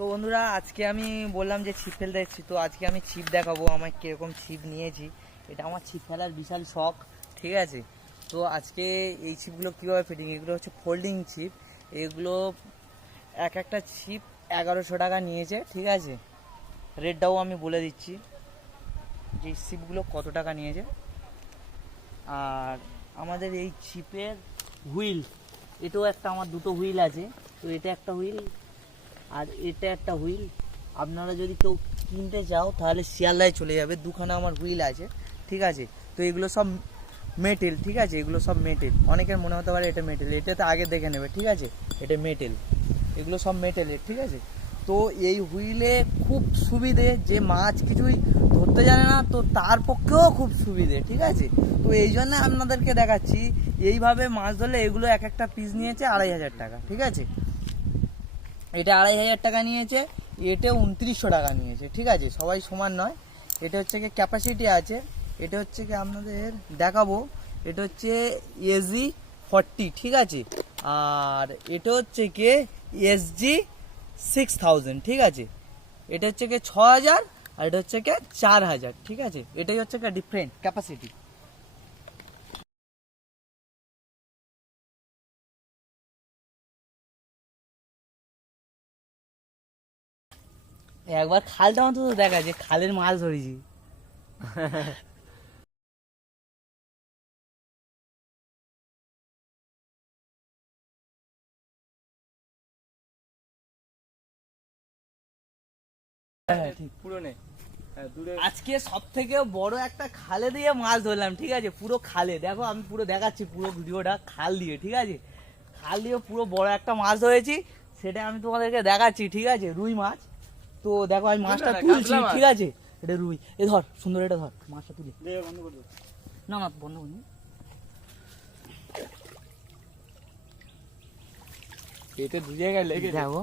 তো বন্ধুরা, আজকে আমি বললাম যে ছিপ ফেলতে এসেছি, তো আজকে আমি ছিপ দেখাবো আমার কীরকম ছিপ নিয়েছি। এটা আমার ছিপ ফেলার বিশাল শখ, ঠিক আছে। তো আজকে এই ছিপগুলো কীভাবে ফিটিং, এগুলো হচ্ছে ফোল্ডিং ছিপ। এগুলো এক একটা ছিপ 1100 টাকা নিয়েছে, ঠিক আছে। রেটটাও আমি বলে দিচ্ছি যে ছিপগুলো কত টাকা নিয়েছে। আর আমাদের এই ছিপের হুইল, এটাও একটা, আমার দুটো হুইল আছে। তো এটা একটা হুইল আর এটা একটা হুইল। আপনারা যদি কেউ কিনতে চাও তাহলে শিয়ালদায় চলে যাবে, দুখানা আমার হুইল আছে, ঠিক আছে। তো এগুলো সব মেটেল, ঠিক আছে, এগুলো সব মেটেল। অনেকের মনে হতে পারে এটা মেটেল, এটা তো আগে দেখে নেবে, ঠিক আছে। এটা মেটেল, এগুলো সব মেটেলের, ঠিক আছে। তো এই হুইলে খুব সুবিধে, যে মাছ কিছুই ধরতে জানে না তো তার পক্ষেও খুব সুবিধে, ঠিক আছে। তো এই জন্য আপনাদেরকে দেখাচ্ছি, এইভাবে মাছ ধরলে এগুলো এক একটা পিস নিয়েছে 2500 টাকা, ঠিক আছে। এটা 2500 টাকা নিয়েছে, এটা 2900 টাকা নিয়েছে, ঠিক আছে। সবাই সমান নয়, এটা হচ্ছে কি ক্যাপাসিটি আছে। এটা হচ্ছে কি আপনাদের দেখাবো, এটা হচ্ছে SG40, ঠিক আছে। আর এটা হচ্ছে কি SG6000, ঠিক আছে। এটা হচ্ছে কি 6000 আর এটা হচ্ছে কি 4000, ঠিক আছে। এটাই হচ্ছে কি ডিফারেন্ট ক্যাপাসিটি। একবার খালটা অন্তত দেখা, যে খালের মাছ ধরেছি। আজকে সব থেকে বড় একটা খালে দিয়ে মাছ ধরলাম, ঠিক আছে। পুরো খালে দেখো, আমি পুরো দেখাচ্ছি পুরো ভিডিওটা খাল দিয়ে, ঠিক আছে। খাল দিয়ে পুরো বড় একটা মাছ ধরেছি, সেটা আমি তোমাদেরকে দেখাচ্ছি, ঠিক আছে। রুই মাছ। তো দেখো আমি মাছটা তুলছি, ঠিক আছে। এটা রুই, এ ধর সুন্দর, এটা ধর মাছটা তুলে। না না, বন্ধ করুন। এতে দু জায়গায় লেগে দেখো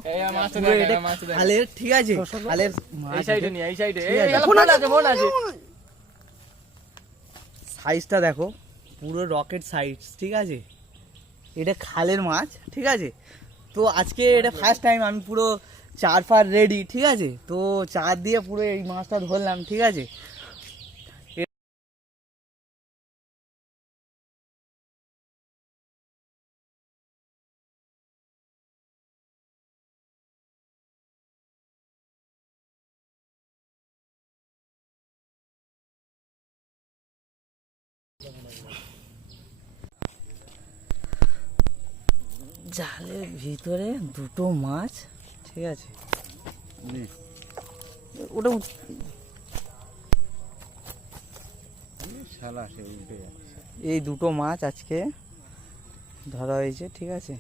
খালের, ঠিক আছে। খালের এই সাইডে নি, এই সাইডে ফোন আছে। সাইজটা দেখো, পুরো রকেট সাইজ, ঠিক আছে। এটা খালের মাছ, ঠিক আছে। তো আজকে এটা ফার্স্ট টাইম আমি পুরো চার ফার রেডি, ঠিক আছে। তো চার দিয়ে পুরো এই মাছটা ধরলাম, ঠিক আছে। জালের ভিতরে দুটো মাছ, ঠিক আছে। ওটা এই দুটো মাছ আজকে ধরা হয়েছে, ঠিক আছে।